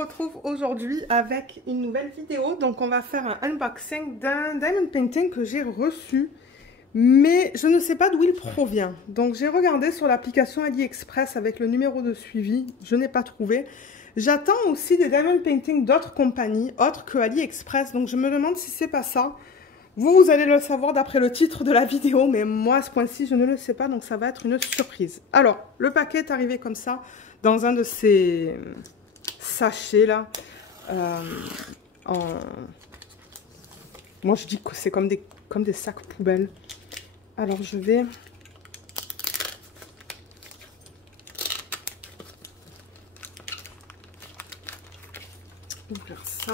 retrouve aujourd'hui avec une nouvelle vidéo. Donc on va faire un unboxing d'un diamond painting que j'ai reçu, mais je ne sais pas d'où il provient. Donc j'ai regardé sur l'application AliExpress avec le numéro de suivi, je n'ai pas trouvé. J'attends aussi des diamond paintings d'autres compagnies, autres que AliExpress, donc je me demande si c'est pas ça. Vous allez le savoir d'après le titre de la vidéo, mais moi à ce point-ci je ne le sais pas, donc ça va être une surprise. Alors, le paquet est arrivé comme ça, dans un de ces sachets là. Moi je dis que c'est comme des sacs poubelles. Alors je vais... ouvrir ça.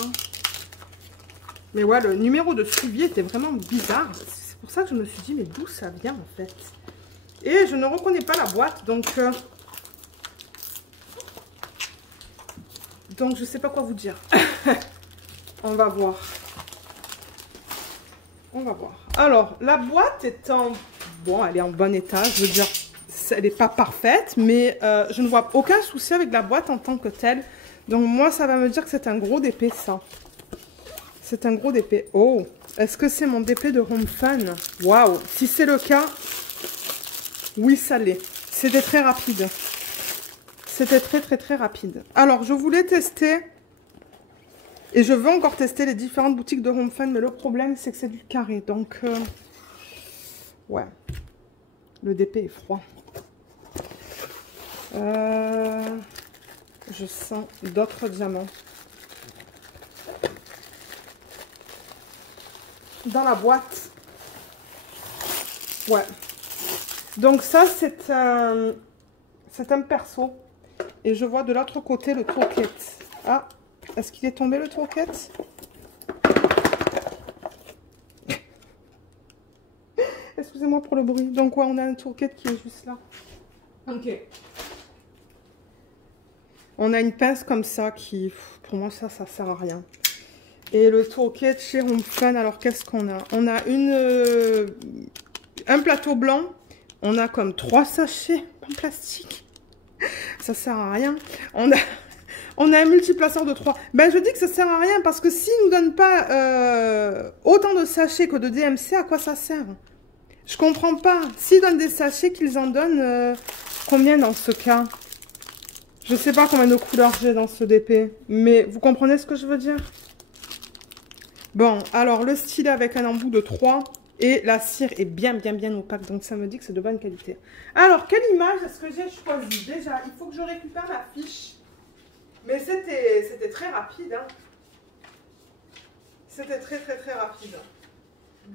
Mais ouais, le numéro de suivi était vraiment bizarre. C'est pour ça que je me suis dit, mais d'où ça vient en fait? Et je ne reconnais pas la boîte, donc je sais pas quoi vous dire. On va voir. On va voir. Alors, la boîte est en... bon, elle est en bon état. Je veux dire, elle n'est pas parfaite, mais je ne vois aucun souci avec la boîte en tant que telle. Donc moi, ça va me dire que c'est un gros DP, ça. C'est un gros DP. Oh, est-ce que c'est mon DP de Home Fun? Waouh, si c'est le cas, oui, ça l'est. C'était très rapide. C'était très rapide. Alors, je voulais tester, et je veux encore tester les différentes boutiques de Home Fun, mais le problème, c'est que c'est du carré. Donc, ouais, le DP est froid. Je sens d'autres diamants dans la boîte. Ouais. Donc ça, c'est un perso. Et je vois de l'autre côté le toolkit. Ah, est-ce qu'il est tombé le toolkit? Excusez-moi pour le bruit. Donc ouais, on a un toolkit qui est juste là. Ok. On a une pince comme ça qui, pour moi, ça sert à rien. Et le toolkit chez Home Fun, alors qu'est-ce qu'on a? On a un plateau blanc. On a comme 3 sachets en plastique. Ça sert à rien. On a un multiplaceur de 3. Ben, je dis que ça sert à rien parce que s'ils ne nous donnent pas autant de sachets que de DMC, à quoi ça sert? Je comprends pas. S'ils donnent des sachets, qu'ils en donnent combien dans ce cas? Je sais pas combien de couleurs j'ai dans ce DP. Mais vous comprenez ce que je veux dire? Bon, alors le stylet avec un embout de 3 et la cire est bien opaque, donc ça me dit que c'est de bonne qualité. Alors, quelle image est-ce que j'ai choisi? Déjà, il faut que je récupère la fiche, mais c'était très rapide. Hein. C'était très rapide.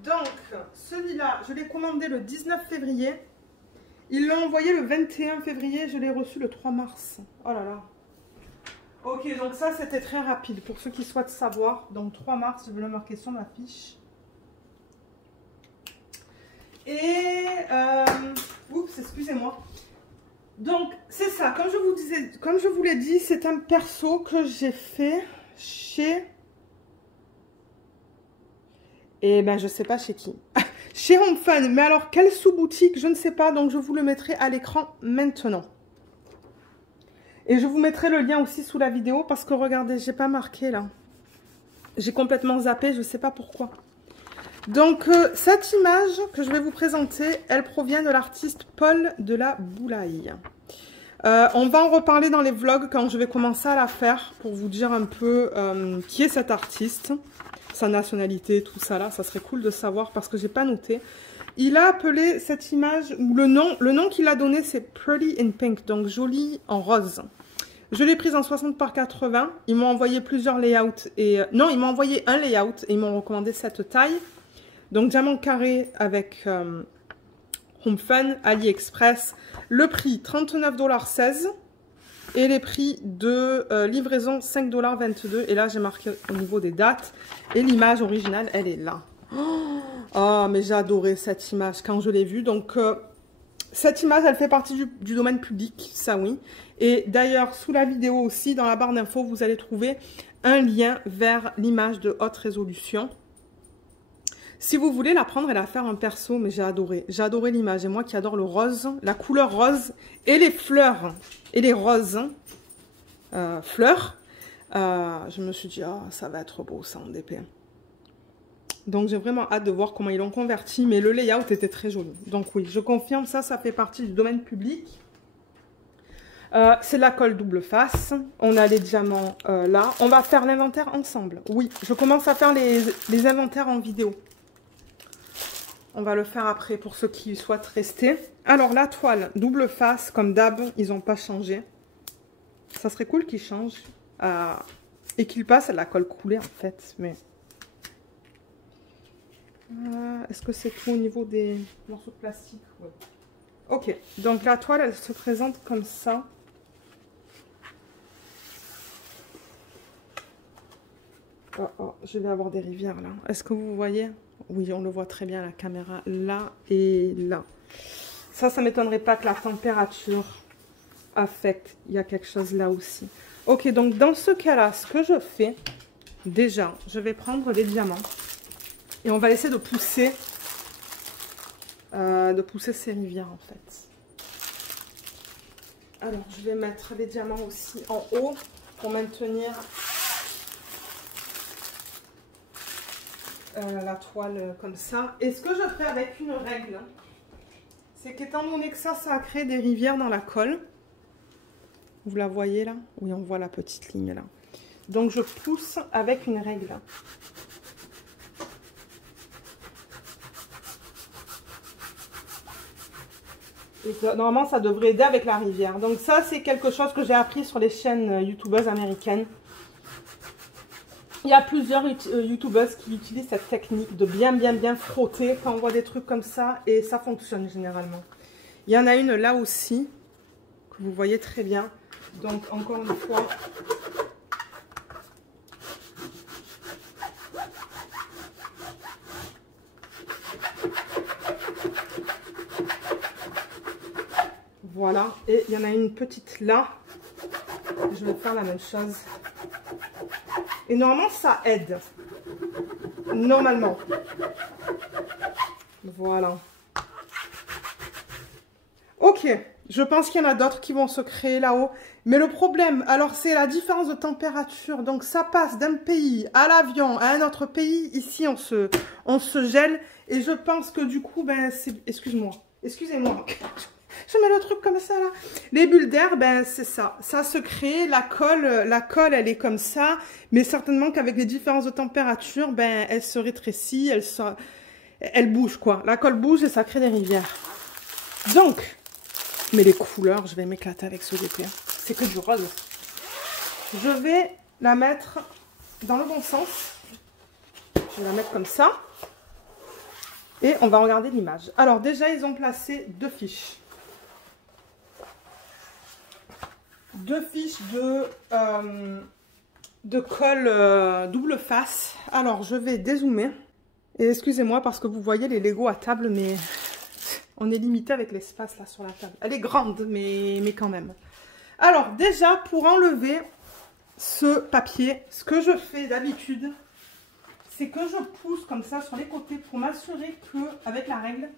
Donc, celui-là, je l'ai commandé le 19 février. Ils l'ont envoyé le 21 février, je l'ai reçu le 3 mars. Oh là là. Ok, donc ça c'était très rapide pour ceux qui souhaitent savoir. Donc 3 mars, je vais le marquer sur ma fiche. Et, oups, excusez-moi. Donc c'est ça, comme je vous l'ai dit, c'est un perso que j'ai fait chez... et ben je sais pas chez qui. Chez Home Fun, mais alors quelle sous-boutique, je ne sais pas, donc je vous le mettrai à l'écran maintenant. Et je vous mettrai le lien aussi sous la vidéo parce que regardez, j'ai pas marqué là. J'ai complètement zappé, je ne sais pas pourquoi. Donc cette image que je vais vous présenter, elle provient de l'artiste Paul de la Boulaye. On va en reparler dans les vlogs quand je vais commencer à la faire pour vous dire un peu qui est cet artiste, sa nationalité, tout ça là. Ça serait cool de savoir parce que j'ai pas noté. Il a appelé cette image, ou le nom qu'il a donné, c'est Pretty in Pink, donc joli en rose. Je l'ai prise en 60 par 80. Ils m'ont envoyé plusieurs layouts. Non, ils m'ont envoyé un layout et ils m'ont recommandé cette taille. Donc, diamant carré avec Home Fun, AliExpress. Le prix, 39,16 $. Et les prix de livraison, 5,22 $. Et là, j'ai marqué au niveau des dates. Et l'image originale, elle est là. Oh, mais j'ai adoré cette image quand je l'ai vue. Donc, cette image, elle fait partie du domaine public, ça oui. Et d'ailleurs, sous la vidéo aussi, dans la barre d'infos, vous allez trouver un lien vers l'image de haute résolution. Si vous voulez la prendre et la faire en perso, mais j'ai adoré. J'ai adoré l'image. Et moi qui adore le rose, la couleur rose et les fleurs et les roses fleurs. je me suis dit, oh, ça va être beau ça en DP. Donc j'ai vraiment hâte de voir comment ils l'ont converti, mais le layout était très joli. Donc oui, je confirme, ça fait partie du domaine public. C'est la colle double face. On a les diamants là. On va faire l'inventaire ensemble. Oui, je commence à faire les inventaires en vidéo. On va le faire après pour ceux qui souhaitent rester. Alors la toile double face, comme d'hab, ils n'ont pas changé. Ça serait cool qu'ils changent. Et qu'ils passent à la colle coulée en fait. Mais est-ce que c'est tout au niveau des morceaux de plastique? Oui. Ok, donc la toile, elle se présente comme ça. Oh, oh, je vais avoir des rivières là. Est-ce que vous voyez? Oui, on le voit très bien, la caméra, là et là. Ça m'étonnerait pas que la température affecte. Il y a quelque chose là aussi. Ok, donc dans ce cas-là, ce que je fais, déjà, je vais prendre les diamants. Et on va essayer de pousser ces rivières en fait. Alors, je vais mettre les diamants aussi en haut pour maintenir la toile comme ça. Et ce que je fais avec une règle, c'est qu'étant donné que ça a créé des rivières dans la colle, vous la voyez là? Oui, on voit la petite ligne là. Donc, je pousse avec une règle. Et normalement, ça devrait aider avec la rivière. Donc ça, c'est quelque chose que j'ai appris sur les chaînes youtubeuses américaines. Il y a plusieurs youtubeuses qui utilisent cette technique de bien frotter quand on voit des trucs comme ça. Et ça fonctionne généralement. Il y en a une là aussi, que vous voyez très bien. Donc encore une fois... Voilà, et il y en a une petite là. Je vais faire la même chose. Et normalement, ça aide. Normalement. Voilà. Ok, je pense qu'il y en a d'autres qui vont se créer là-haut. Mais le problème, alors c'est la différence de température. Donc ça passe d'un pays à l'avion à un autre pays. Ici, on se gèle. Et je pense que du coup, ben, c'est... Excuse-moi. Excusez-moi. Je mets le truc comme ça là. Les bulles d'air, ben c'est ça. Ça se crée, la colle elle est comme ça. Mais certainement qu'avec les différences de température, ben elle se rétrécit, elle bouge quoi. La colle bouge et ça crée des rivières. Donc, mais les couleurs, je vais m'éclater avec ce DP. C'est que du rose. Je vais la mettre dans le bon sens. Je vais la mettre comme ça. Et on va regarder l'image. Alors déjà, ils ont placé 2 fiches. 2 fiches de colle double face. Alors, je vais dézoomer. Et excusez-moi parce que vous voyez les Lego à table, mais on est limité avec l'espace là sur la table. Elle est grande, mais quand même. Alors, déjà, pour enlever ce papier, ce que je fais d'habitude, c'est que je pousse comme ça sur les côtés pour m'assurer que, avec la règle,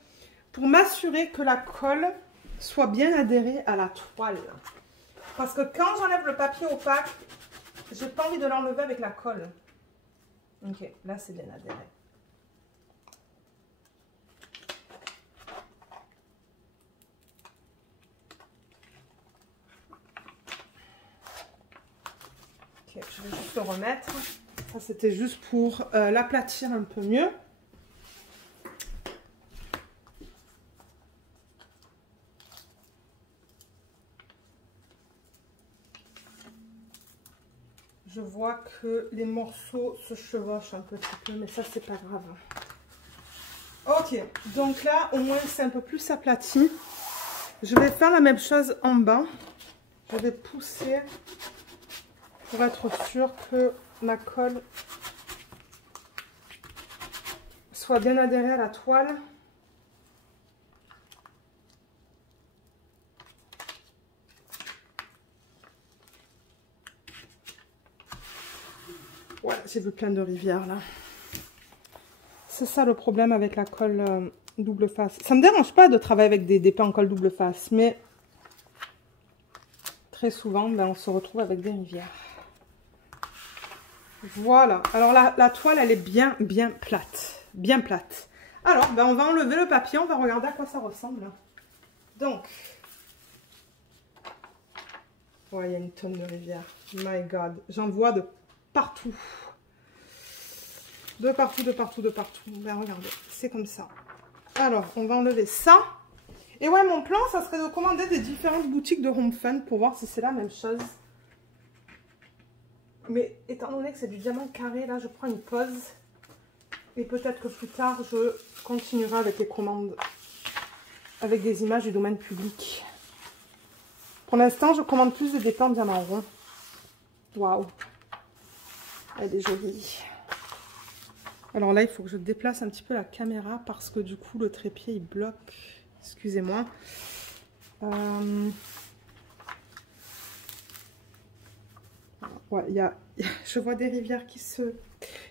pour m'assurer que la colle soit bien adhérée à la toile. Parce que quand j'enlève le papier opaque, j'ai pas envie de l'enlever avec la colle. Ok, là c'est bien adhéré. Ok, je vais juste le remettre. Ça c'était juste pour l'aplatir un peu mieux. Je vois que les morceaux se chevauchent un petit peu, mais ça, c'est pas grave. Ok, donc là, au moins, c'est un peu plus aplati. Je vais faire la même chose en bas. Je vais pousser pour être sûr que ma colle soit bien adhérée à la toile. Ouais, j'ai vu plein de rivières là. C'est ça le problème avec la colle double face. Ça me dérange pas de travailler avec des pains en colle double face, mais très souvent, ben, on se retrouve avec des rivières. Voilà. Alors la toile, elle est bien plate. Bien plate. Alors, ben, on va enlever le papier. On va regarder à quoi ça ressemble. Donc. Ouais, il y a une tonne de rivières. My God. J'en vois de partout. De partout. Ben, regardez. C'est comme ça. Alors, on va enlever ça. Et ouais, mon plan, ça serait de commander des différentes boutiques de Home Fun pour voir si c'est la même chose. Mais étant donné que c'est du diamant carré, là, je prends une pause. Et peut-être que plus tard, je continuerai avec les commandes. Avec des images du domaine public. Pour l'instant, je commande plus de dépêts en diamant rond. Waouh. Elle est jolie. Alors là, il faut que je déplace un petit peu la caméra parce que du coup, le trépied, il bloque. Excusez-moi. Ouais, je vois des rivières qui se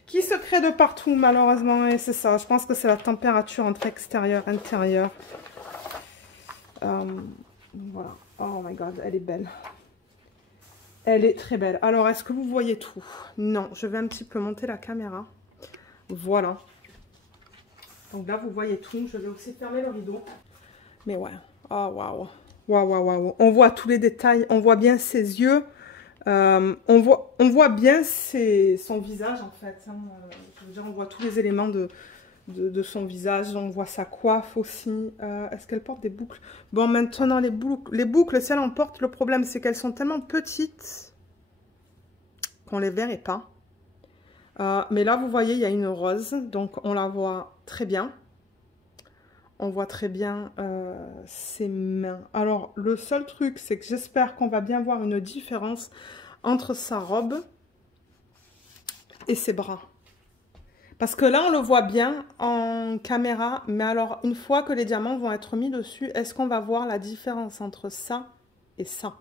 créent de partout, malheureusement. Et c'est ça, je pense que c'est la température entre extérieur et intérieur. Voilà. Oh my God, elle est belle. Elle est très belle. Alors, est-ce que vous voyez tout? Non, je vais un petit peu monter la caméra. Voilà. Donc là, vous voyez tout. Je vais aussi fermer le rideau. Mais ouais. Oh, waouh. Waouh. On voit tous les détails. On voit bien ses yeux. On voit bien son visage, en fait. Hein. Je veux dire, on voit tous les éléments de son visage. On voit sa coiffe aussi. Est-ce qu'elle porte des boucles? Bon, maintenant, les boucles, si elle en porte, le problème, c'est qu'elles sont tellement petites qu'on les verrait pas. Mais là, vous voyez, il y a une rose. Donc, on la voit très bien. On voit très bien ses mains. Alors, le seul truc, c'est que j'espère qu'on va bien voir une différence entre sa robe et ses bras. Parce que là, on le voit bien en caméra. Mais alors, une fois que les diamants vont être mis dessus, est-ce qu'on va voir la différence entre ça et ça?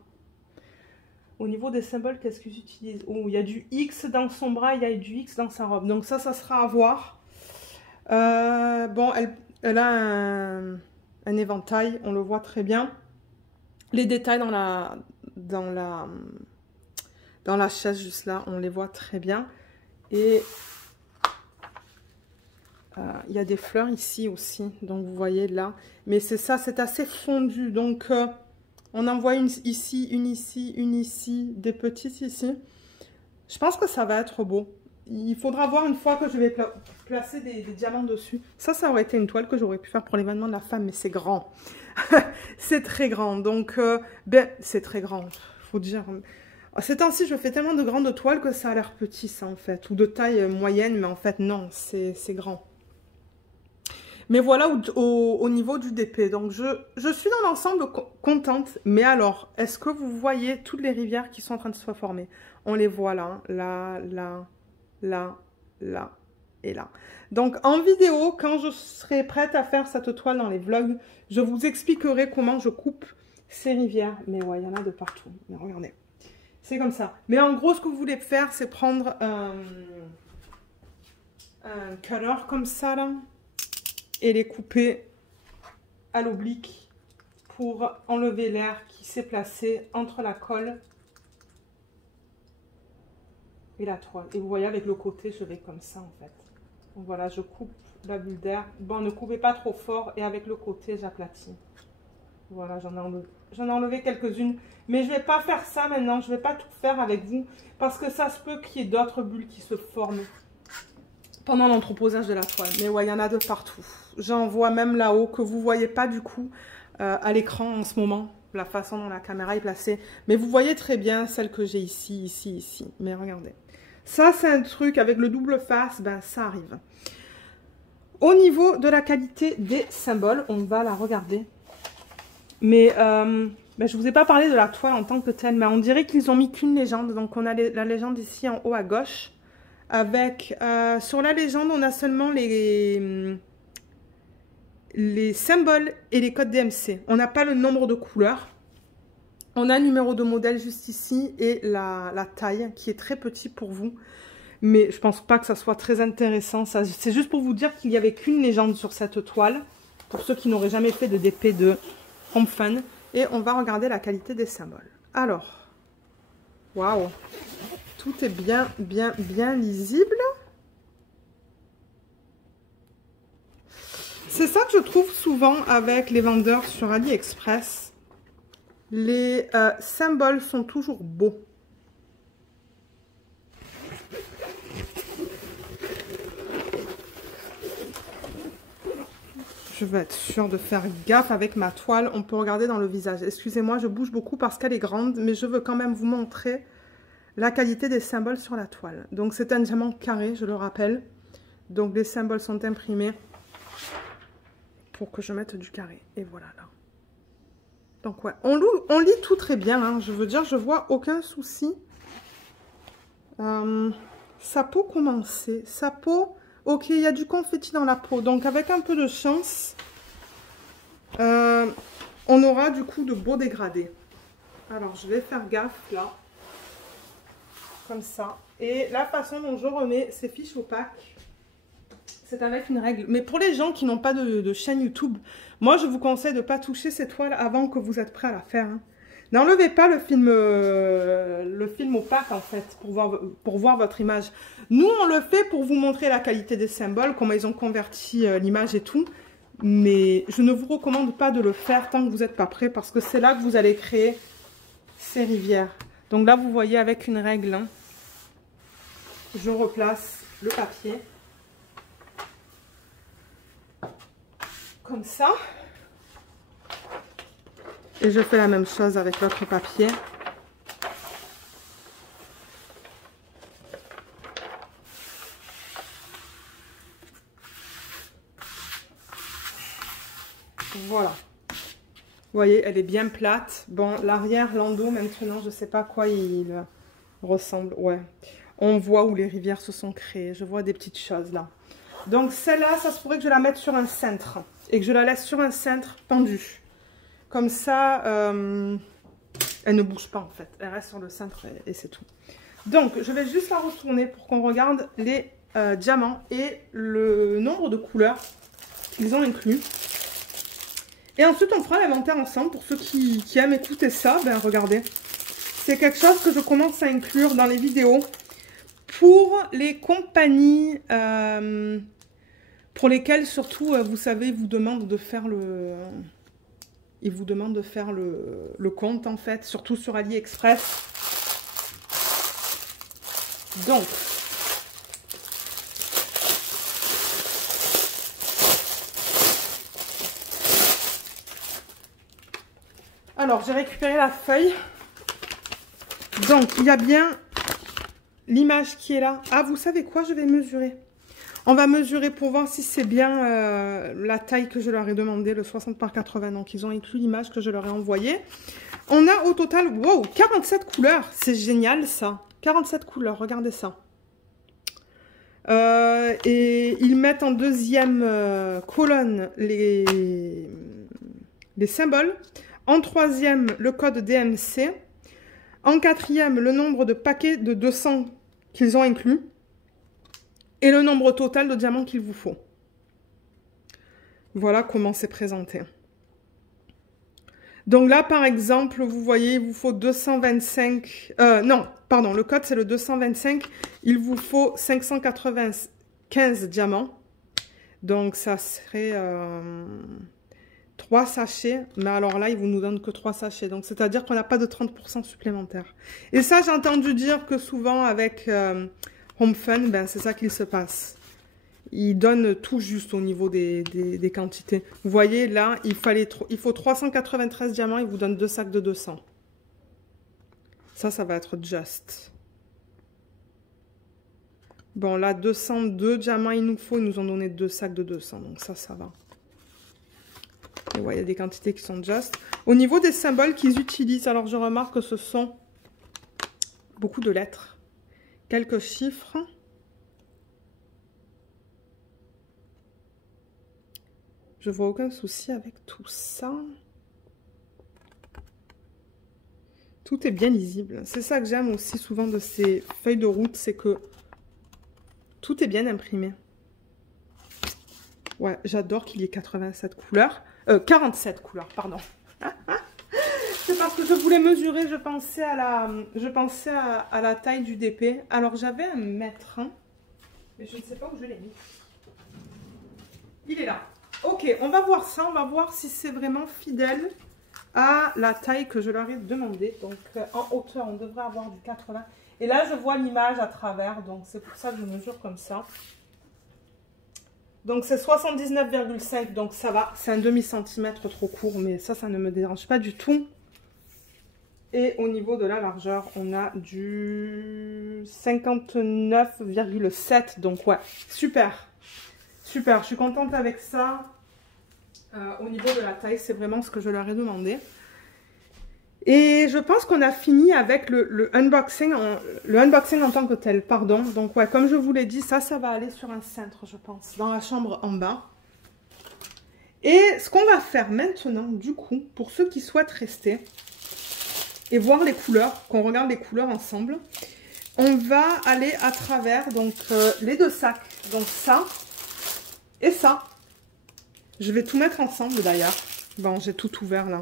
Au niveau des symboles, qu'est-ce que j'utilise? Oh, il y a du X dans son bras, il y a du X dans sa robe. Donc ça sera à voir. Bon, elle a un éventail, on le voit très bien. Les détails dans la chaise juste là, on les voit très bien. Et il y a des fleurs ici aussi, donc vous voyez là. Mais c'est ça, c'est assez fondu. Donc on en voit une ici, une ici, des petites ici. Je pense que ça va être beau. Il faudra voir une fois que je vais placer des diamants dessus. Ça aurait été une toile que j'aurais pu faire pour l'événement de la femme, mais c'est grand. C'est très grand. Donc, c'est très grand. Faut dire. Ces temps-ci, je fais tellement de grandes toiles que ça a l'air petit, ça, en fait. Ou de taille moyenne, mais en fait, non, c'est grand. Mais voilà au niveau du DP. Donc, je suis dans l'ensemble contente. Mais alors, est-ce que vous voyez toutes les rivières qui sont en train de se former? On les voit là, là et là. Donc, en vidéo, quand je serai prête à faire cette toile dans les vlogs, je vous expliquerai comment je coupe ces rivières. Mais ouais, il y en a de partout. Mais regardez. C'est comme ça. Mais en gros, ce que vous voulez faire, c'est prendre un cutter comme ça, là, et les couper à l'oblique pour enlever l'air qui s'est placé entre la colle et la toile. Et vous voyez, avec le côté, je vais comme ça, en fait. Donc voilà, je coupe la bulle d'air. Bon, ne coupez pas trop fort. Et avec le côté, j'aplatis. Voilà, j'en ai enlevé quelques-unes. Mais je ne vais pas faire ça maintenant. Je ne vais pas tout faire avec vous. Parce que ça se peut qu'il y ait d'autres bulles qui se forment pendant l'entreposage de la toile. Mais ouais, il y en a de partout. J'en vois même là-haut que vous ne voyez pas du coup à l'écran en ce moment. La façon dont la caméra est placée. Mais vous voyez très bien celle que j'ai ici, ici. Mais regardez. Ça, c'est un truc avec le double face. Ben, ça arrive. Au niveau de la qualité des symboles, on va la regarder. Mais ben, je ne vous ai pas parlé de la toile en tant que telle. Mais on dirait qu'ils ont mis qu'une légende. Donc, on a la légende ici en haut à gauche. Avec, sur la légende, on a seulement les symboles et les codes DMC. On n'a pas le nombre de couleurs. On a le numéro de modèle juste ici et la taille qui est très petit pour vous. Mais je pense pas que ça soit très intéressant. C'est juste pour vous dire qu'il n'y avait qu'une légende sur cette toile. Pour ceux qui n'auraient jamais fait de DP de Home Fun. Et on va regarder la qualité des symboles. Alors, waouh! Tout est bien lisible. C'est ça que je trouve souvent avec les vendeurs sur AliExpress. Les symboles sont toujours beaux. Je veux être sûre de faire gaffe avec ma toile. On peut regarder dans le visage. Excusez-moi, je bouge beaucoup parce qu'elle est grande, mais je veux quand même vous montrer la qualité des symboles sur la toile. Donc c'est un diamant carré, je le rappelle. Donc les symboles sont imprimés pour que je mette du carré. Et voilà là. Donc ouais, on lit tout très bien. Hein. Je veux dire, je vois aucun souci. Sa peau commencée. Sa peau... Ok, il y a du confetti dans la peau. Donc, avec un peu de chance, on aura du coup de beaux dégradés. Alors, je vais faire gaffe là. Comme ça. Et la façon dont je remets ces fiches opaques, c'est avec une règle. Mais pour les gens qui n'ont pas de chaîne YouTube, moi, je vous conseille de ne pas toucher ces toiles avant que vous êtes prêts à la faire. Hein. N'enlevez pas le film opaque en fait pour voir votre image. Nous on le fait pour vous montrer la qualité des symboles, comment ils ont converti l'image et tout. Mais je ne vous recommande pas de le faire tant que vous n'êtes pas prêt parce que c'est là que vous allez créer ces rivières. Donc là vous voyez avec une règle, hein, je replace le papier. Comme ça. Et je fais la même chose avec l'autre papier. Voilà. Vous voyez, elle est bien plate. Bon, l'arrière, l'endos, maintenant, je ne sais pas à quoi il ressemble. Ouais. On voit où les rivières se sont créées. Je vois des petites choses là. Donc, celle-là, ça se pourrait que je la mette sur un cintre. Et que je la laisse sur un cintre pendu. Comme ça, elle ne bouge pas en fait. Elle reste sur le cintre et c'est tout. Donc, je vais juste la retourner pour qu'on regarde les diamants et le nombre de couleurs qu'ils ont inclus. Et ensuite, on fera l'inventaire ensemble. Pour ceux qui aiment écouter ça, ben regardez. C'est quelque chose que je commence à inclure dans les vidéos pour les compagnies pour lesquelles, surtout, vous savez, ils vous demandent de faire le... Ils vous demandent de faire le compte, en fait, surtout sur AliExpress. Donc, alors, j'ai récupéré la feuille. Donc, il y a bien l'image qui est là. Ah, vous savez quoi? Je vais mesurer. On va mesurer pour voir si c'est bien la taille que je leur ai demandé, le 60 par 80. Donc, ils ont inclus l'image que je leur ai envoyée. On a au total, wow, 47 couleurs. C'est génial, ça. 47 couleurs, regardez ça. Et ils mettent en deuxième colonne les symboles. En troisième, le code DMC. En quatrième, le nombre de paquets de 200 qu'ils ont inclus. Et le nombre total de diamants qu'il vous faut. Voilà comment c'est présenté. Donc là, par exemple, vous voyez, il vous faut 225... non, pardon, le code c'est le 225. Il vous faut 595 diamants. Donc ça serait 3 sachets. Mais alors là, il ne nous donne que 3 sachets. Donc c'est-à-dire qu'on n'a pas de 30% supplémentaire. Et ça, j'ai entendu dire que souvent avec... Home Fun, ben c'est ça qu'il se passe. Ils donnent tout juste au niveau des quantités. Vous voyez, là, il faut 393 diamants, ils vous donnent 2 sacs de 200. Ça va être just. Bon, là, 202 diamants, il nous ont donné 2 sacs de 200. Donc ça va. Et ouais, il y a des quantités qui sont just. Au niveau des symboles qu'ils utilisent, alors je remarque que ce sont beaucoup de lettres. Quelques chiffres. Je vois aucun souci avec tout ça. Tout est bien lisible. C'est ça que j'aime aussi souvent de ces feuilles de route, c'est que tout est bien imprimé. Ouais, j'adore qu'il y ait 87 couleurs. 47 couleurs, pardon. C'est parce que je voulais mesurer, je pensais à la taille du DP. Alors j'avais un mètre, hein, mais je ne sais pas où je l'ai mis. Il est là. Ok, on va voir ça, on va voir si c'est vraiment fidèle à la taille que je leur ai demandé. Donc en hauteur, on devrait avoir du 80. Et là, je vois l'image à travers, donc c'est pour ça que je mesure comme ça. Donc c'est 79,5, donc ça va. C'est un demi-centimètre trop court, mais ça ne me dérange pas du tout. Et au niveau de la largeur, on a du 59,7. Donc ouais, super. Super, je suis contente avec ça. Au niveau de la taille, c'est vraiment ce que je leur ai demandé. Et je pense qu'on a fini avec le unboxing en tant que tel, pardon. Donc ouais, comme je vous l'ai dit, ça va aller sur un cintre, je pense, dans la chambre en bas. Et ce qu'on va faire maintenant, du coup, pour ceux qui souhaitent rester et voir les couleurs, qu'on regarde les couleurs ensemble, on va aller à travers donc les deux sacs. Donc ça et ça. Je vais tout mettre ensemble d'ailleurs. Bon, j'ai tout ouvert là.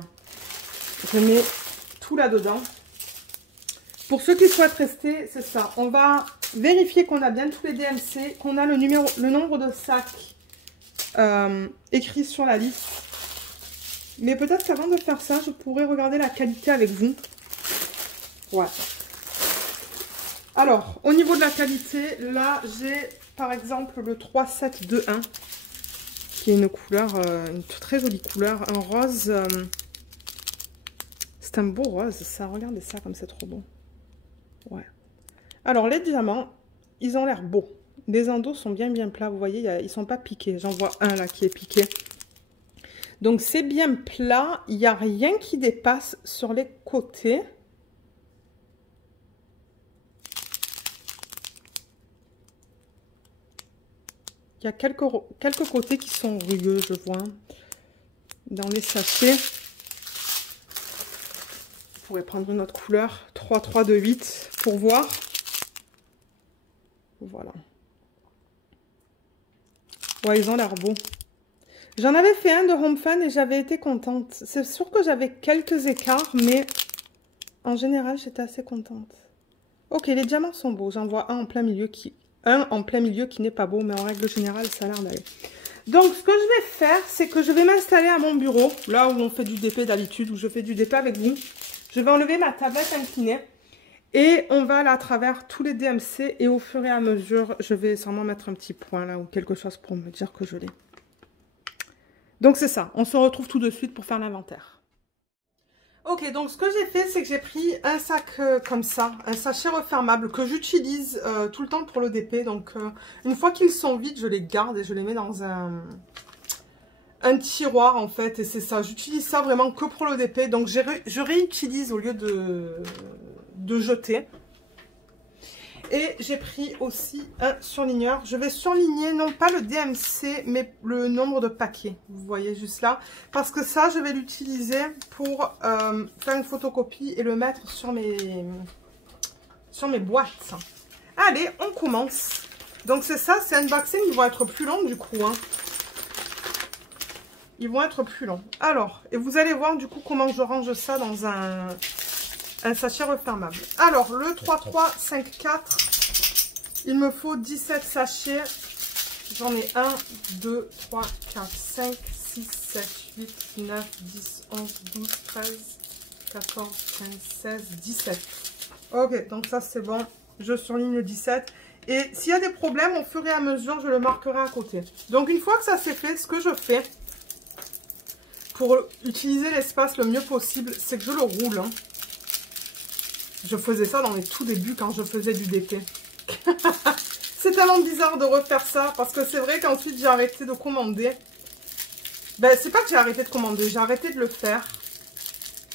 Je mets tout là-dedans. Pour ceux qui souhaitent rester, c'est ça. On va vérifier qu'on a bien tous les DMC, qu'on a le nombre de sacs écrits sur la liste. Mais peut-être qu'avant de faire ça, je pourrais regarder la qualité avec vous. Ouais. Alors, au niveau de la qualité, là, j'ai par exemple le 3721, qui est une couleur, une très jolie couleur, un rose. C'est un beau rose, ça. Regardez ça comme c'est trop beau. Ouais. Alors, les diamants, ils ont l'air beaux. Les endos sont bien plats, vous voyez, ils sont pas piqués. J'en vois un là qui est piqué. Donc, c'est bien plat. Il n'y a rien qui dépasse sur les côtés. Il y a quelques côtés qui sont rugueux, je vois, dans les sachets. Vous pourrez prendre une autre couleur, 3328, pour voir. Voilà. Ouais, ils ont l'air beaux. J'en avais fait un de Home Fun et j'avais été contente. C'est sûr que j'avais quelques écarts, mais en général, j'étais assez contente. Ok, les diamants sont beaux. J'en vois un en plein milieu qui n'est pas beau, mais en règle générale, ça a l'air d'aller. Donc, ce que je vais faire, c'est que je vais m'installer à mon bureau, là où on fait du DP d'habitude, où je fais du DP avec vous. Je vais enlever ma tablette inclinée et on va aller à travers tous les DMC et au fur et à mesure, je vais sûrement mettre un petit point là ou quelque chose pour me dire que je l'ai. Donc, c'est ça. On se retrouve tout de suite pour faire l'inventaire. Ok, donc ce que j'ai fait, c'est que j'ai pris un sac comme ça, un sachet refermable que j'utilise tout le temps pour le DP. Donc, une fois qu'ils sont vides, je les garde et je les mets dans un tiroir en fait. Et c'est ça, j'utilise ça vraiment que pour le DP. Donc, je réutilise au lieu de jeter. Et j'ai pris aussi un surligneur. Je vais surligner non pas le DMC, mais le nombre de paquets. Vous voyez juste là. Parce que ça, je vais l'utiliser pour faire une photocopie et le mettre sur mes boîtes. Allez, on commence. Donc c'est ça, c'est unboxing. Ils vont être plus longs du coup. Hein. Ils vont être plus longs. Alors, et vous allez voir du coup comment je range ça dans un sachet refermable. Alors, le 3354, il me faut 17 sachets. J'en ai 1, 2, 3, 4, 5, 6, 7, 8, 9, 10, 11, 12, 13, 14, 15, 16, 17. Ok, donc ça c'est bon. Je surligne le 17. Et s'il y a des problèmes, au fur et à mesure, je le marquerai à côté. Donc une fois que ça c'est fait, ce que je fais, pour utiliser l'espace le mieux possible, c'est que je le roule. Hein. Je faisais ça dans les tout débuts quand je faisais du DP. C'est tellement bizarre de refaire ça parce que c'est vrai qu'ensuite j'ai arrêté de commander. Ben c'est pas que j'ai arrêté de commander, j'ai arrêté de le faire.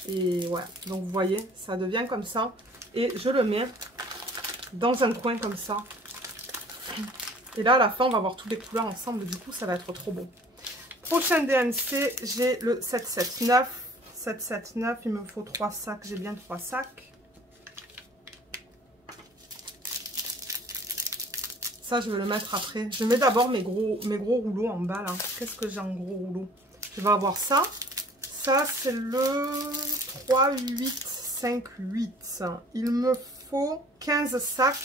Et ouais, donc vous voyez, ça devient comme ça. Et je le mets dans un coin comme ça. Et là à la fin on va voir toutes les couleurs ensemble, du coup ça va être trop beau. Prochain DMC, j'ai le 779. 779, il me faut 3 sacs, j'ai bien 3 sacs. Ça, je vais le mettre après. Je mets d'abord mes gros rouleaux en bas, là. Qu'est-ce que j'ai en gros rouleau? Je vais avoir ça, ça, c'est le 3, 8, 5, 8. Il me faut 15 sacs.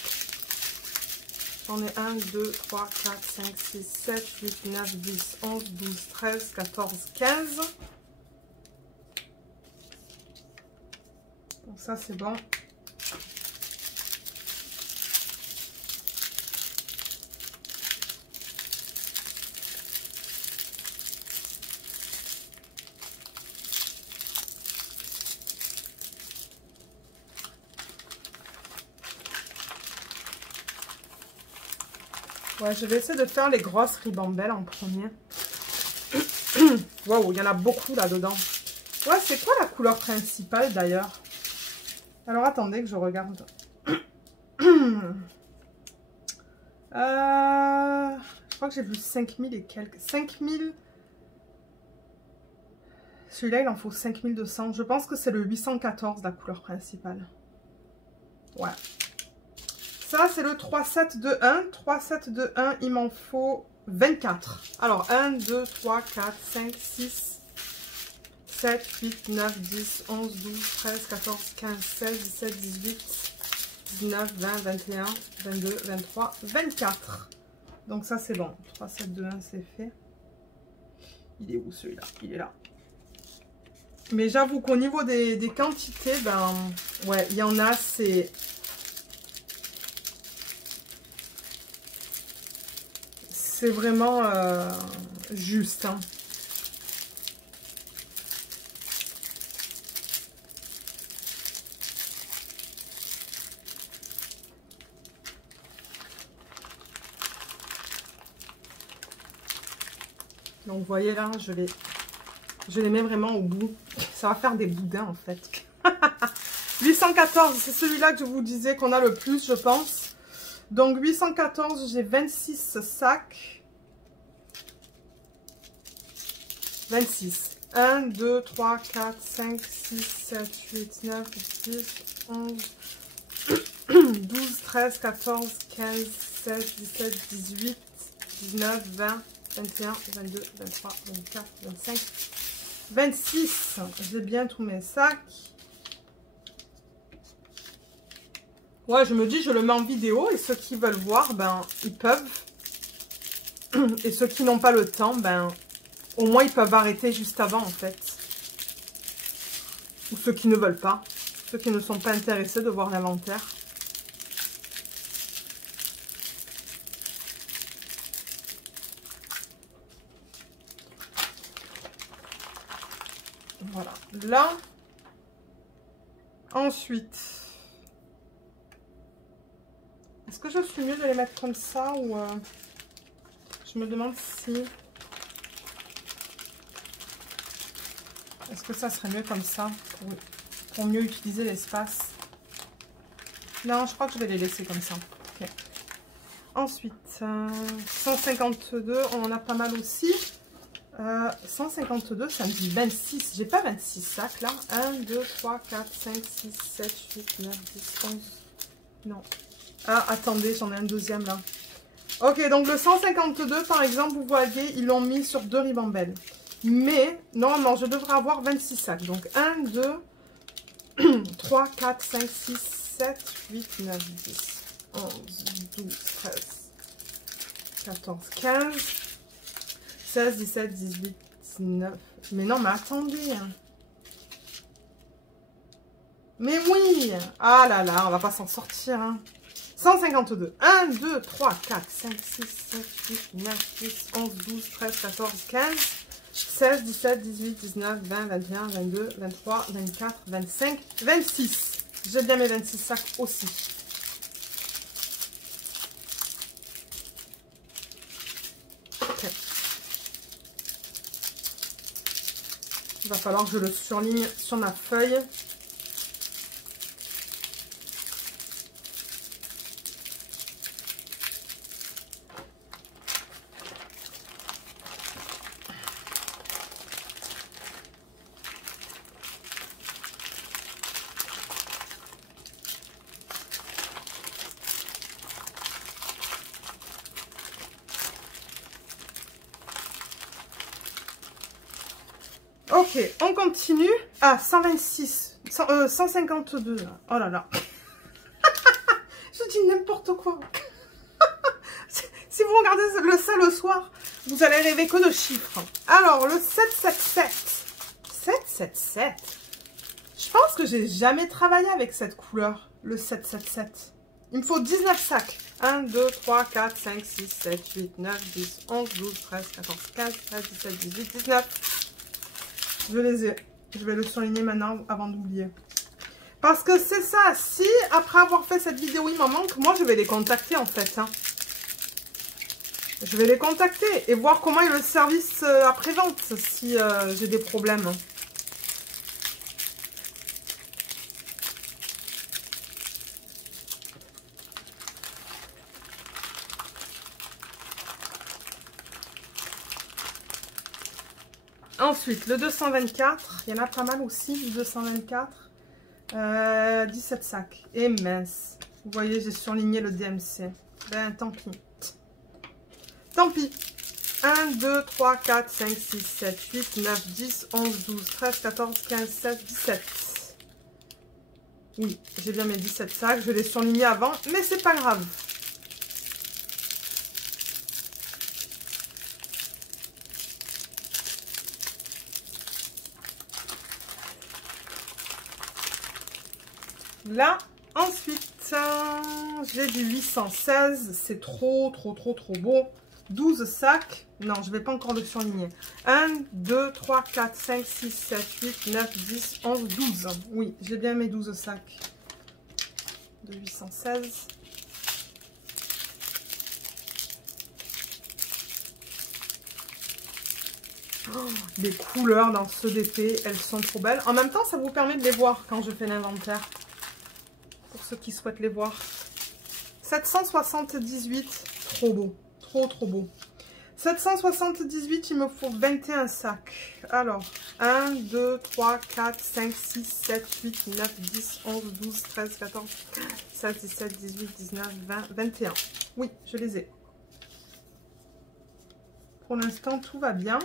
J'en ai 1, 2, 3, 4, 5, 6, 7, 8, 9, 10, 11, 12, 13, 14, 15. Donc ça, c'est bon. Ouais, je vais essayer de faire les grosses ribambelles en premier. Waouh, il y en a beaucoup là-dedans. Ouais, c'est quoi la couleur principale d'ailleurs? Alors, attendez que je regarde. Je crois que j'ai vu 5000 et quelques. 5000. Celui-là, il en faut 5200. Je pense que c'est le 814, la couleur principale. Ouais. Ça, c'est le 3721. 3721, il m'en faut 24. Alors, 1, 2, 3, 4, 5, 6, 7, 8, 9, 10, 11, 12, 13, 14, 15, 16, 17, 18, 19, 20, 21, 22, 23, 24. Donc ça, c'est bon. 3721, c'est fait. Il est où celui-là? Il est là. Mais j'avoue qu'au niveau des quantités, ben, ouais, il y en a, c'est vraiment juste. Hein. Donc, vous voyez là, je les mets vraiment au bout. Ça va faire des boudins, en fait. 814, c'est celui-là que je vous disais qu'on a le plus, je pense. Donc, 814, j'ai 26 sacs. 26. 1, 2, 3, 4, 5, 6, 7, 8, 9, 10, 11, 12, 13, 14, 15, 16, 17, 18, 19, 20, 21, 22, 23, 24, 25, 26. J'ai bien tous mes sacs. Ouais, je me dis, je le mets en vidéo et ceux qui veulent voir, ben, ils peuvent. Et ceux qui n'ont pas le temps, ben, au moins ils peuvent arrêter juste avant, en fait. Ou ceux qui ne veulent pas. Ceux qui ne sont pas intéressés de voir l'inventaire. Voilà. Là. Ensuite. Est-ce que je suis mieux de les mettre comme ça ou... je me demande si... Est-ce que ça serait mieux comme ça pour mieux utiliser l'espace? Non, je crois que je vais les laisser comme ça. Okay. Ensuite, 152, on en a pas mal aussi. 152, ça me dit 26. J'ai pas 26 sacs là. 1, 2, 3, 4, 5, 6, 7, 8, 9, 10, 11. Non. Ah, attendez, j'en ai un deuxième là. Ok, donc le 152, par exemple, vous voyez, ils l'ont mis sur 2 ribambelles. Mais, normalement, je devrais avoir 26 sacs. Donc, 1, 2, 3, 4, 5, 6, 7, 8, 9, 10, 11, 12, 13, 14, 15, 16, 17, 18, 19. Mais non, mais attendez. Mais oui. Ah là là, on va pas s'en sortir. Hein. 152. 1, 2, 3, 4, 5, 6, 7, 8, 9, 10, 11, 12, 13, 14, 15, 16, 17, 18, 19, 20, 21, 22, 23, 24, 25, 26. J'ai bien mes 26 sacs aussi. Okay. Il va falloir que je le surligne sur ma feuille. Ok, Ok, on continue. Ah, 126. 152. Oh là là. Je dis n'importe quoi. Si vous regardez ça le soir, vous allez rêver que de chiffres. Alors, le 777. 777. Je pense que j'ai jamais travaillé avec cette couleur, le 777. Il me faut 19 sacs. 1, 2, 3, 4, 5, 6, 7, 8, 9, 10, 11, 12, 13, 14, 15, 16, 17, 18, 19. Je les ai. Je vais le surligner maintenant avant d'oublier. Parce que c'est ça. Si, après avoir fait cette vidéo, il m'en manque, moi, je vais les contacter, en fait. Hein. Je vais les contacter et voir comment est le service après-vente, si j'ai des problèmes. Ensuite, le 224, il y en a pas mal aussi, le 224. 17 sacs. Et mince. Vous voyez, j'ai surligné le DMC. Ben, tant pis. Tant pis. 1, 2, 3, 4, 5, 6, 7, 8, 9, 10, 11, 12, 13, 14, 15, 16, 17. Oui, j'ai bien mes 17 sacs. Je l'ai surligné avant, mais c'est pas grave. Là, ensuite, j'ai du 816. C'est trop beau. 12 sacs. Non, je ne vais pas encore le surligner. 1, 2, 3, 4, 5, 6, 7, 8, 9, 10, 11, 12. Oui, j'ai bien mes 12 sacs de 816. Oh, les couleurs dans ceux d'été, elles sont trop belles. En même temps, ça vous permet de les voir quand je fais l'inventaire. Pour ceux qui souhaitent les voir. 778, trop beau. Trop beau. 778, il me faut 21 sacs. Alors, 1, 2, 3, 4, 5, 6, 7, 8, 9, 10, 11, 12, 13, 14, 16, 17, 18, 19, 20, 21. Oui, je les ai. Pour l'instant, tout va bien.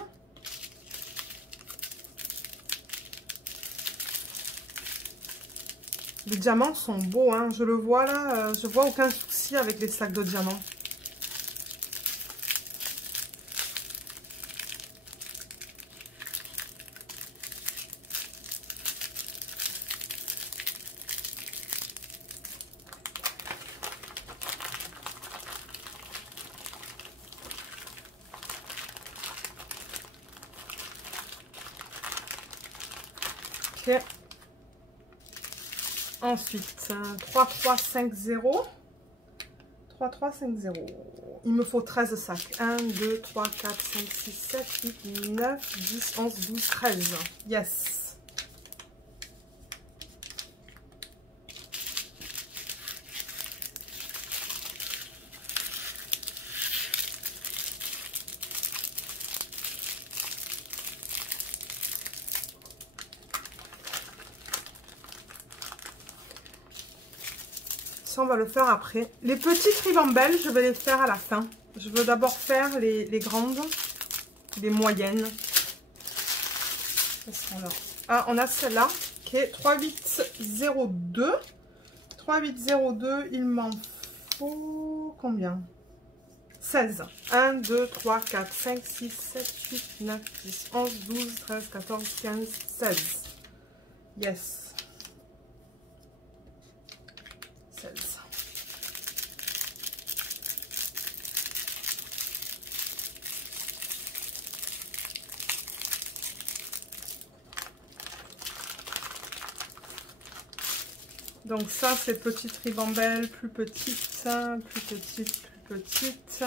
Les diamants sont beaux, hein. Je le vois là. Je vois aucun souci avec les sacs de diamants. Ok. Ensuite, 3350. 3350. Il me faut 13 sacs. 1, 2, 3, 4, 5, 6, 7, 8, 9, 10, 11, 12, 13. Yes. On va le faire après. Les petites ribambelles, je vais les faire à la fin. Je veux d'abord faire les grandes, les moyennes. Ah, on a celle-là qui est 3802. 3802, il m'en faut combien? 16. 1, 2, 3, 4, 5, 6, 7, 8, 9, 10, 11, 12, 13, 14, 15, 16. Yes. 16. Donc ça, c'est petite ribambelle, plus petite, plus petite, plus petite.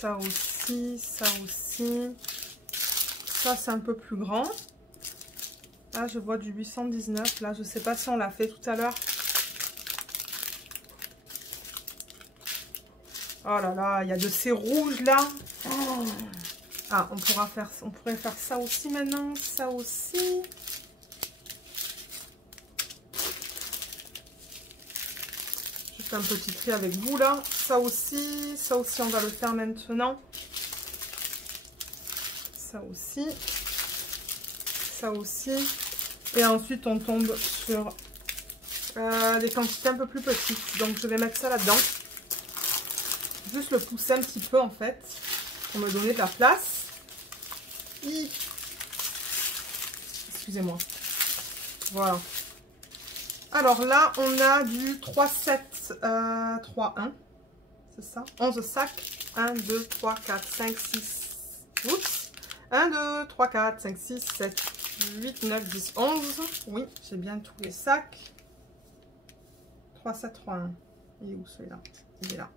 Ça aussi, ça aussi. Ça, c'est un peu plus grand. Là, je vois du 819. Là, je ne sais pas si on l'a fait tout à l'heure. Oh là là, il y a de ces rouges là. Oh. Ah, on pourrait faire ça aussi maintenant. Ça aussi. Je fais un petit tri avec vous là. Ça aussi on va le faire maintenant. Ça aussi. ça aussi. Et ensuite, on tombe sur des quantités un peu plus petites. Donc, je vais mettre ça là-dedans. Juste le pousser un petit peu, en fait, pour me donner de la place. Excusez-moi. Voilà. Alors là, on a du 3, 7, 3, 1. C'est ça. 11 sacs. 1, 2, 3, 4, 5, 6. Oups. 1, 2, 3, 4, 5, 6, 7, 8, 9, 10, 11. Oui, j'ai bien tous les sacs. 3, 7, 3, 1. Il est où celui-là? Il est là.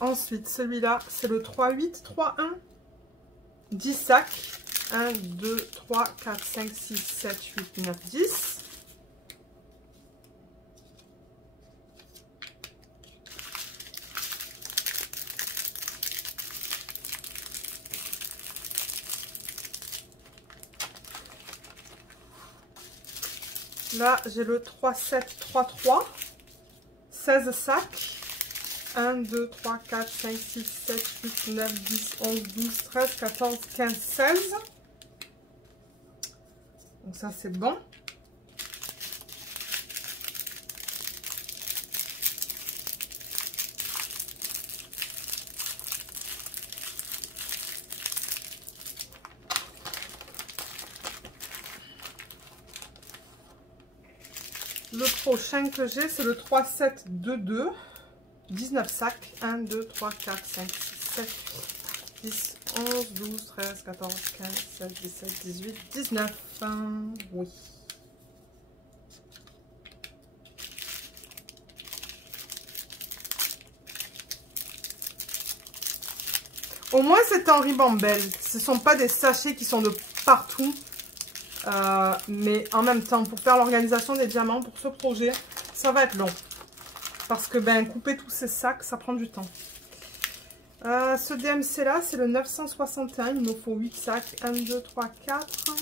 Ensuite, celui-là, c'est le 3, 8, 3, 1. 10 sacs. 1, 2, 3, 4, 5, 6, 7, 8, 9, 10. Là, j'ai le 3, 7, 3, 3. 16 sacs. 1, 2, 3, 4, 5, 6, 7, 8, 9, 10, 11, 12, 13, 14, 15, 16. Donc ça, c'est bon. Le prochain que j'ai, c'est le 3, 7, 2, 2. 19 sacs. 1, 2, 3, 4, 5, 6, 7, 10, 11, 12, 13, 14, 15, 16, 17, 18, 19. Oui. Au moins, c'est en ribambelle. Ce ne sont pas des sachets qui sont de partout. Mais en même temps, pour faire l'organisation des diamants, pour ce projet, ça va être long. Parce que couper tous ces sacs, ça prend du temps. Ce DMC là, c'est le 961. Il me faut 8 sacs. 1, 2, 3, 4,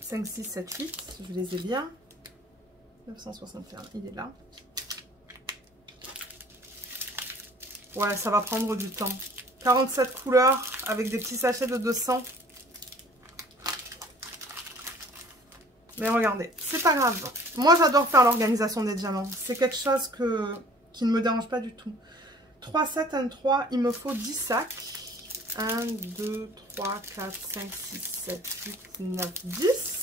5, 6, 7, 8. Je les ai bien. 961, il est là. Ouais, ça va prendre du temps. 47 couleurs avec des petits sachets de 200. Mais regardez, c'est pas grave. Moi, j'adore faire l'organisation des diamants. C'est quelque chose qui ne me dérange pas du tout. 3, 7, 1, 3, il me faut 10 sacs. 1, 2, 3, 4, 5, 6, 7, 8, 9, 10.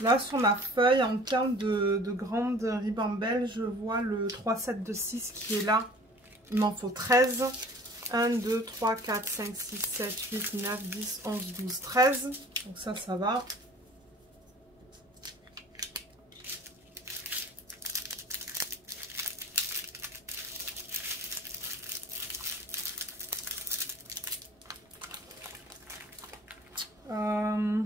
Là, sur ma feuille, en termes de grande ribambelle, je vois le 3, 7, 2, 6 qui est là. Il m'en faut 13. 1, 2, 3, 4, 5, 6, 7, 8, 9, 10, 11, 12, 13. Donc ça, ça va. Euh...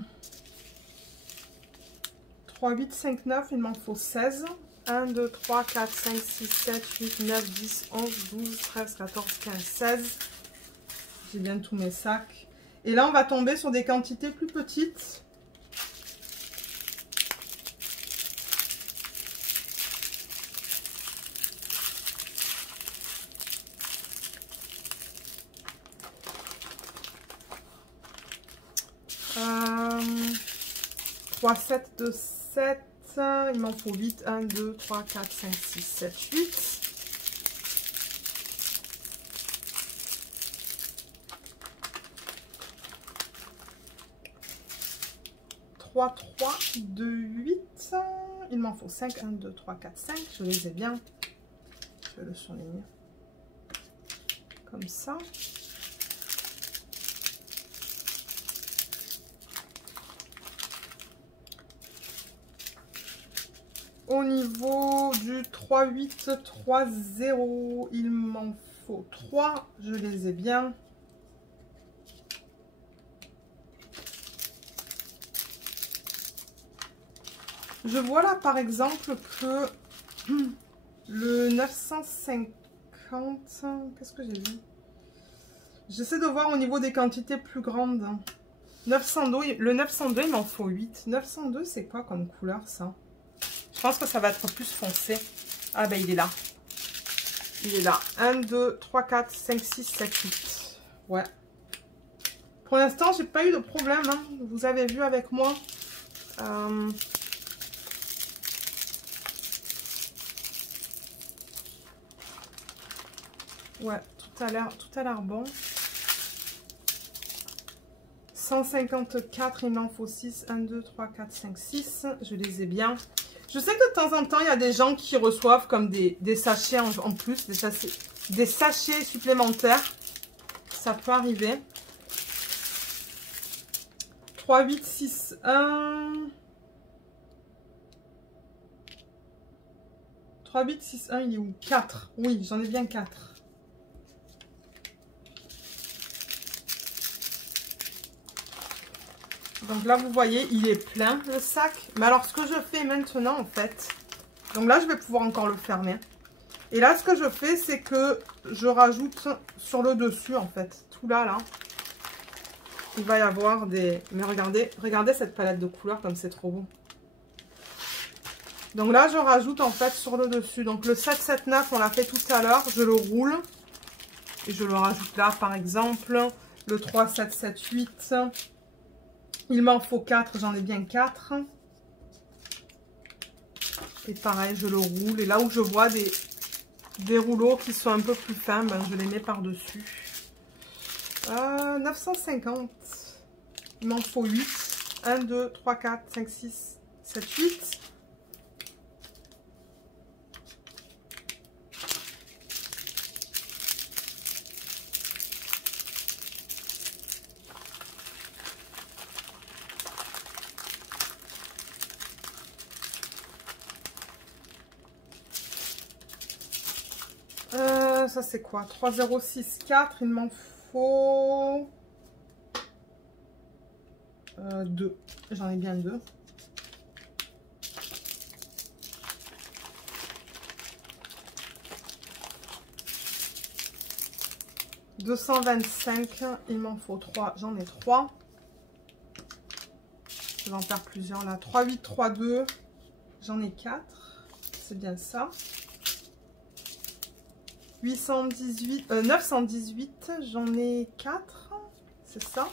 3, 8, 5, 9, il m'en faut 16. 1, 2, 3, 4, 5, 6, 7, 8, 9, 10, 11, 12, 13, 14, 15, 16. J'ai bien tous mes sacs. Et là, on va tomber sur des quantités plus petites. Euh, 3, 7, 2, 7. Il m'en faut 8. 1, 2, 3, 4, 5, 6, 7, 8. 3, 3, 2, 8. Il m'en faut 5. 1, 2, 3, 4, 5. Je les ai bien. Je vais le surligner. Comme ça. Au niveau du 3, 8, 3, 0, il m'en faut 3. Je les ai bien. Je vois là, par exemple, que le 950... Qu'est-ce que j'ai vu? J'essaie de voir au niveau des quantités plus grandes. 902, le 902, il m'en faut 8. 902, c'est quoi comme couleur, ça? Je pense que ça va être plus foncé. Ah, ben, il est là. Il est là. 1, 2, 3, 4, 5, 6, 7, 8. Ouais. Pour l'instant, j'ai pas eu de problème. Hein. Vous avez vu avec moi. Ouais, tout a l'air bon. 154, il m'en faut 6. 1, 2, 3, 4, 5, 6. Je les ai bien. Je sais que de temps en temps, il y a des gens qui reçoivent comme des sachets en plus, des sachets supplémentaires. Ça peut arriver. 3, 8, 6, 1. 3, 8, 6, 1, il est où? 4. Oui, j'en ai bien 4. Donc là, vous voyez, il est plein, le sac. Mais alors, ce que je fais maintenant, en fait... Donc là, je vais pouvoir encore le fermer. Et là, ce que je fais, c'est que je rajoute sur le dessus, en fait. Tout là, là. Il va y avoir des... Mais regardez cette palette de couleurs, comme c'est trop beau. Donc là, je rajoute, en fait, sur le dessus. Donc le 779, on l'a fait tout à l'heure. Je le roule. Et je le rajoute là, par exemple. Le 3778... Il m'en faut 4, j'en ai bien 4. Et pareil, je le roule. Et là où je vois des rouleaux qui sont un peu plus fins, ben, je les mets par-dessus. 950. Il m'en faut 8. 1, 2, 3, 4, 5, 6, 7, 8. Ça c'est quoi? 3, 0, 6, 4. Il m'en faut 2. J'en ai bien 2. « 225, il m'en faut 3, j'en ai 3. Je vais en faire plusieurs là. 3, 8, 3, 2, j'en ai 4. C'est bien ça. 818, 918, j'en ai 4. C'est ça.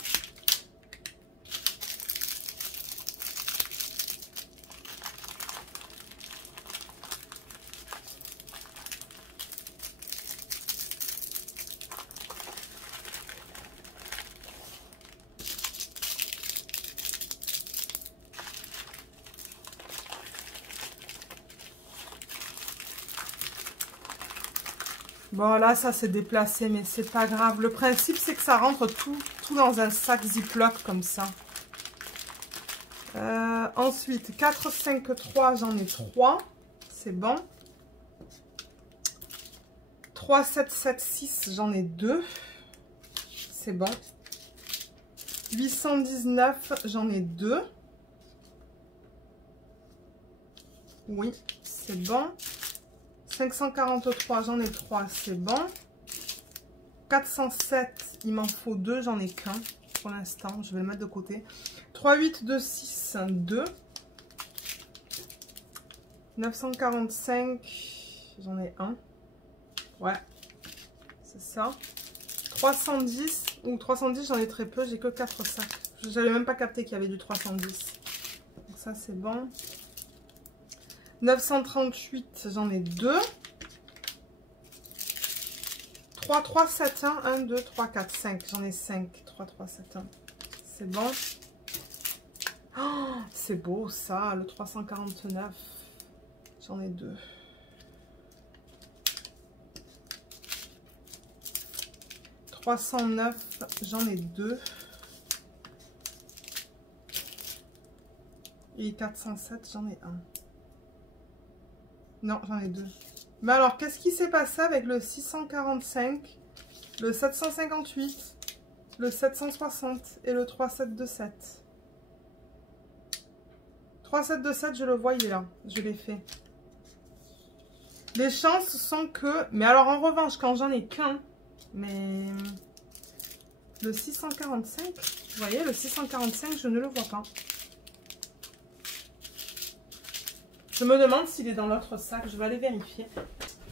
Bon, là, ça s'est déplacé, mais c'est pas grave. Le principe, c'est que ça rentre tout dans un sac Ziploc, comme ça. Ensuite, 4, 5, 3, j'en ai 3. C'est bon. 3, 7, 7, 6, j'en ai 2. C'est bon. 819, j'en ai 2. Oui, c'est bon. 543, j'en ai 3, c'est bon. 407, il m'en faut 2, j'en ai qu'un pour l'instant. Je vais le mettre de côté. 3, 8, 2, 6, 2. 945, j'en ai 1. Ouais, c'est ça. 310, ou 310, j'en ai très peu, j'ai que 4 sacs. Je n'avais même pas capté qu'il y avait du 310. Donc ça, c'est bon. 938, j'en ai 2. 3, 3, 7, 1, 1, 2, 3, 4, 5. J'en ai 5. 3, 3, 7, 1. C'est bon. Oh, c'est beau ça, le 349. J'en ai 2. « 309, j'en ai 2. Et 407, j'en ai 1. Non, j'en ai 2. Mais alors, qu'est-ce qui s'est passé avec le 645, le 758, le 760 et le 3727? 3, 7, 2, 7, je le vois, il est là. Je l'ai fait. Les chances sont que... Mais alors, en revanche, quand j'en ai qu'un, mais... Le 645, vous voyez, le 645, je ne le vois pas. Je me demande s'il est dans l'autre sac. Je vais aller vérifier.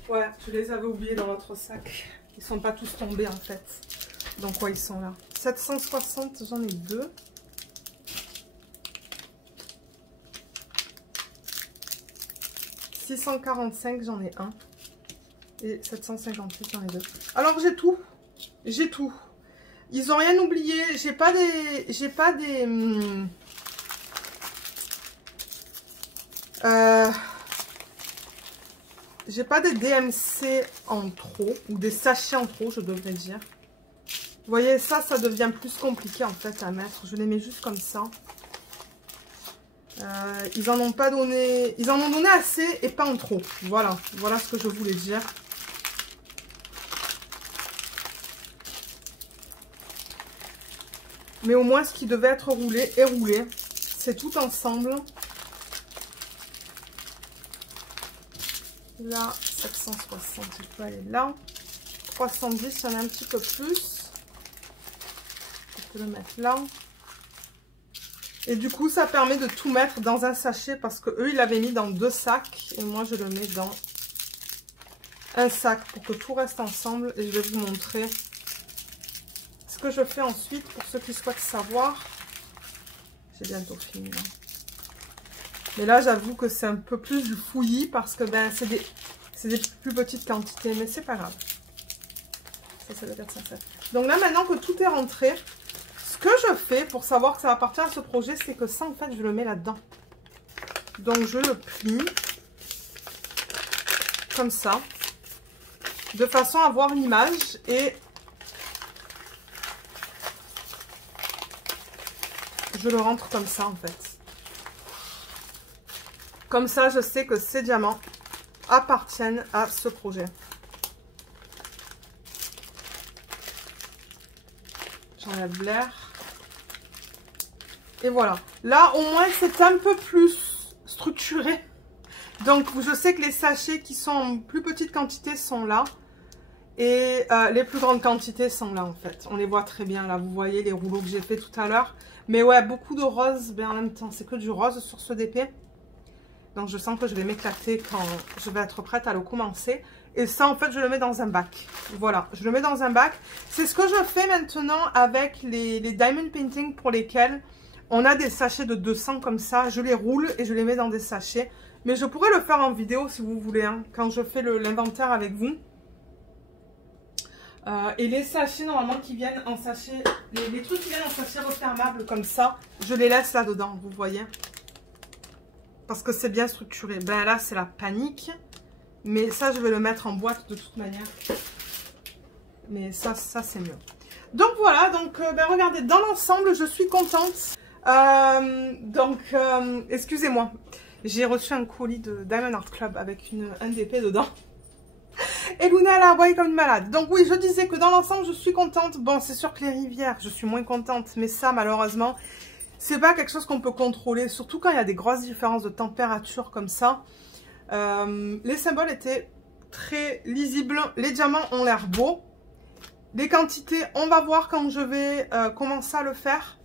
Ouais, je les avais oubliés dans l'autre sac. Ils sont pas tous tombés, en fait. Donc, ouais, ils sont là. 760, j'en ai 2. « 645, j'en ai 1. Et 758, j'en ai 2. Alors, j'ai tout. J'ai tout. Ils ont rien oublié. J'ai pas des... J'ai pas des DMC en trop. Ou des sachets en trop, je devrais dire. Vous voyez, ça devient plus compliqué, en fait, à mettre. Je les mets juste comme ça. Ils en ont pas donné... Ils en ont donné assez et pas en trop. Voilà. Voilà ce que je voulais dire. Mais au moins, ce qui devait être roulé est roulé. C'est tout ensemble. Là, 760, il peut aller là. 310, il y en a un petit peu plus. Je peux le mettre là. Et du coup, ça permet de tout mettre dans un sachet parce que eux, ils l'avaient mis dans 2 sacs. Et moi, je le mets dans un sac pour que tout reste ensemble. Et je vais vous montrer ce que je fais ensuite pour ceux qui souhaitent savoir. J'ai bientôt fini là. Mais là, j'avoue que c'est un peu plus du fouillis parce que ben, c'est des plus petites quantités. Mais c'est pas grave. Ça doit être sincère. Donc là, maintenant que tout est rentré, ce que je fais pour savoir que ça appartient à ce projet, c'est que ça, en fait, je le mets là-dedans. Donc, je le plie comme ça, de façon à voir l'image et je le rentre comme ça, en fait. Comme ça, je sais que ces diamants appartiennent à ce projet. J'enlève l'air. Et voilà. Là, au moins, c'est un peu plus structuré. Donc, je sais que les sachets qui sont en plus petite quantité sont là. Et les plus grandes quantités sont là, en fait. On les voit très bien, là. Vous voyez les rouleaux que j'ai fait tout à l'heure. Mais ouais, beaucoup de rose. Ben, en même temps, c'est que du rose sur ce DP. Donc, je sens que je vais m'éclater quand je vais être prête à le commencer. Et ça, en fait, je le mets dans un bac. Voilà, je le mets dans un bac. C'est ce que je fais maintenant avec les diamond painting pour lesquels on a des sachets de 200 comme ça. Je les roule et je les mets dans des sachets. Mais je pourrais le faire en vidéo si vous voulez, hein, quand je fais l'inventaire avec vous. Et les sachets, normalement, qui viennent en sachet, les trucs qui viennent en sachet refermable comme ça, je les laisse là-dedans, vous voyez. Parce que c'est bien structuré. Ben là, c'est la panique. Mais ça, je vais le mettre en boîte de toute manière. Mais ça c'est mieux. Donc voilà, donc ben, regardez, dans l'ensemble, je suis contente. Excusez-moi. J'ai reçu un colis de Diamond Art Club avec un DP dedans. Et Luna, elle a envoyé comme une malade. Donc oui, je disais que dans l'ensemble, je suis contente. Bon, c'est sûr que les rivières, je suis moins contente. Mais ça, malheureusement, c'est pas quelque chose qu'on peut contrôler. Surtout quand il y a des grosses différences de température comme ça. Les symboles étaient très lisibles. Les diamants ont l'air beaux. Les quantités, on va voir quand je vais commencer à le faire.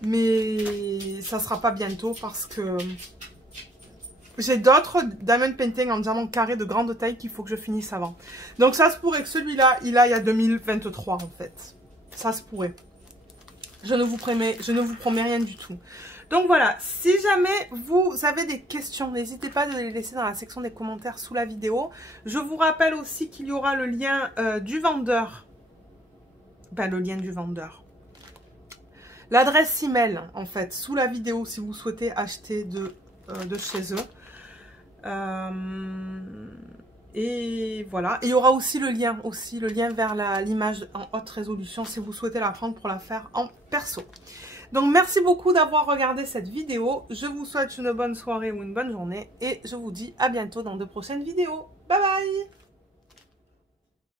Mais ça sera pas bientôt parce que j'ai d'autres diamond painting en diamant carré de grande taille qu'il faut que je finisse avant. Donc ça se pourrait que celui-là, il aille à 2023 en fait. Ça se pourrait. Je ne vous promets rien du tout. Donc voilà, si jamais vous avez des questions, n'hésitez pas à les laisser dans la section des commentaires sous la vidéo. Je vous rappelle aussi qu'il y aura le lien du vendeur. Ben, le lien du vendeur. L'adresse email, en fait, sous la vidéo si vous souhaitez acheter de chez eux. Et voilà. Et il y aura aussi le lien vers l'image en haute résolution si vous souhaitez la prendre pour la faire en perso. Donc merci beaucoup d'avoir regardé cette vidéo. Je vous souhaite une bonne soirée ou une bonne journée. Et je vous dis à bientôt dans de prochaines vidéos. Bye bye!